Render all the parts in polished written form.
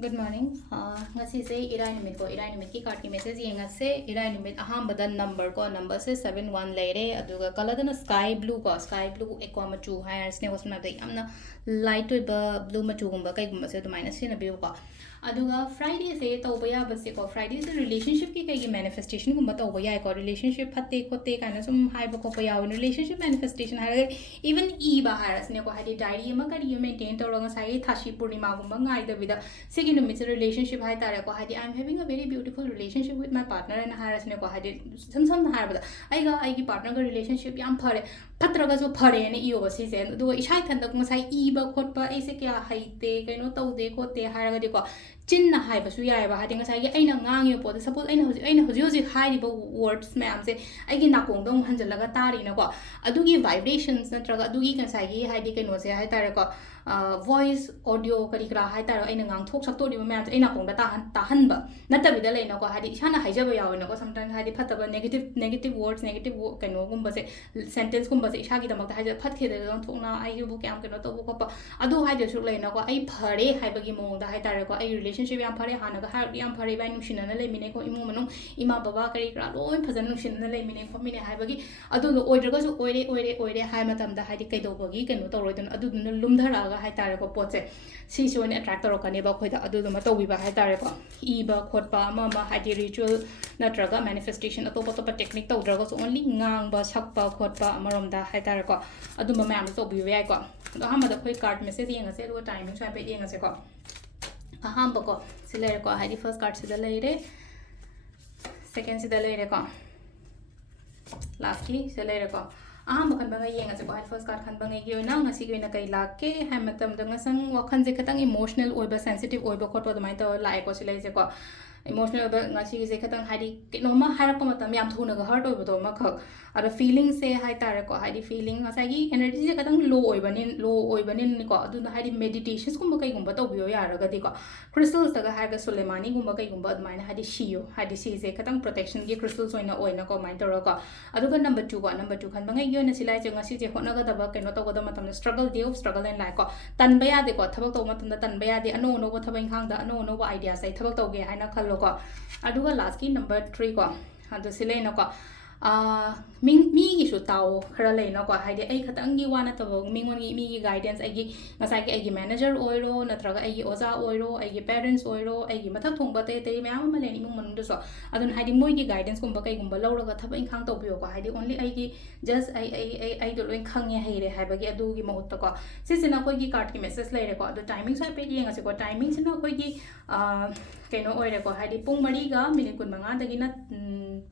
Good morning. Ngasigi irai numit ko irai numit ki card ki message yenga se irai numit ahambada number se 71 leire aduga color dana sky blue equa machu hires ne wasna da yamna light oiba blue machu gumba kai gumba se dumaina sina biu ko aduga Friday se tawba ya base ko Friday se relationship ki kai gi manifestation gumba tawba ya ko relationship phatte khote kana sum haiba ko pa yaw relationship manifestation hare even e ba haras ne ko hadi diary ma kari maintain tawra nga sai thashi purnima gumba ngai da vida second numit relationship hai tare ko hadi I'm having a very beautiful relationship with my partner and haras ne ko hadi sam harba aiga aigi partner ga relationship yam phare phatraga so phare ne iyo basi se do isai than da ngasai e ba khotpa aise kya haite kaino taude khote haraga de ko chin na hai basu yai ba hadi ngasai gi aina ngang yo po suppose aina hoji hai ri ba words ma'am se aigi nakong dong hanjalaga tari na ko adugi vibrations natraga adugi kansai gi hai di kaino se hai tare ko voice audio kari kra hai tare aina ngang thok sakto di ma'am aina kong da ta han ba natabida leina ko hadi isana haijaba yaw na ko sometimes hadi phataba negative words negative kaino gumba se sentence gumba se isagi damak da haija phat khede dong thokna ai bu kyam kaino to bu ko pa adu hai de su leina ko ai phare hai bagi mong da hai tare ko ai relationship yam phare hana ga har yam phare bai nungshina na leimine ko imu manung ima baba kari kra loi phazan nungshina na leimine ko mine hai bagi adu oidraga su oire hai matam da hai kai do bagi kaino to roidun adu na lumdhara ga hai tare ko poche si so ne attract ro kani ba khoi da adu ma to bi ba hai tare ko e ba khot pa ma hai di ritual natraga manifestation to technique to draga so only ngang ba sak pa khot pa amarom da hai tare ko adu ma am to bi yai ko do ha ma da khoi card message yenga se do timing so pe yenga se ko ahamba ko silere ko hai di first card sida leire second sida leire ko last ki silere ko ahamba khan banga yenga se ko hai first card khan banga gi na ngasi gi na kai lakke ha matam da ngasang wakhan je khatang emotional oiba sensitive oiba khotwa mai to lai ko silai je ko emotional oiba ngasi gi je khatang hai di no ma harak ko matam yam thuna ga hurt oiba to ma khak ada feeling se hai tare ko hai di feeling ngasa gi energy je khatang low oibanin ni ko adu hai di meditations kumba kai gumba to biyo yara ga di ko crystals daga ha ga Soleimani gumba kai gumba admai na hai di shiyo hai di si je khatang protection gi crystals oina ko mai to ro ko adu ga number 2 khan bangai gi na silai je ngasi je hotna ga da ba kaino to ga da matam struggle deal struggle and like ko tan ba ya de ko thabak to matam da tan ba ya de ano ba thabang khang da ano ba idea sai thabak to ge hai na khalo ko adu ga last ki number 3 ko adu silai na ko mi gi shu tao khara le na ko hai de ai khatang gi wana to mingon gi mi gi guidance ai gi ngasai gi ai gi manager oiro natraga ai gi oza oiro ai gi parents oiro ai gi mathak thong ba te myam ma le ni mung manung so adun hai di moi gi guidance kum ba kai gum ba lawra ga thaba inkhang to biyo ko hai di only ai gi just ai do loin khang ye hai re hai ba gi adu gi mahut to ko sisina koi gi card ki message le re ko adu timing sai pe yenga se ko timing sina koi gi kaino oire ko hai di pung mari ga minute kun manga dagi na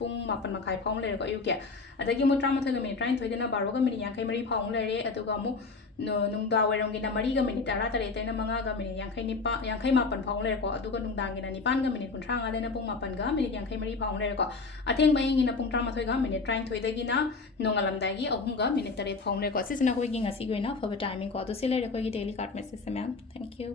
pung mapan makai phong le ko yu kya adagi mu trama thaga minute train thoidena 12 ga minute yankai mari phong le re aduga mu nungda werong gi na mari ga minute tara tare te na manga ga minute yankai mapan phong le ko aduga nungdang gi na nipan ga minute kun thanga de na pung mapan ga minute yankai mari phong le ko atheng bai gi na pung trama thoi ga minute train thoidagi na nongalam dai gi ahum ga minute tare phong le ko sisna hoi gi ngasi gi na for timing ko adu sile re ko gi daily card message se ma'am thank you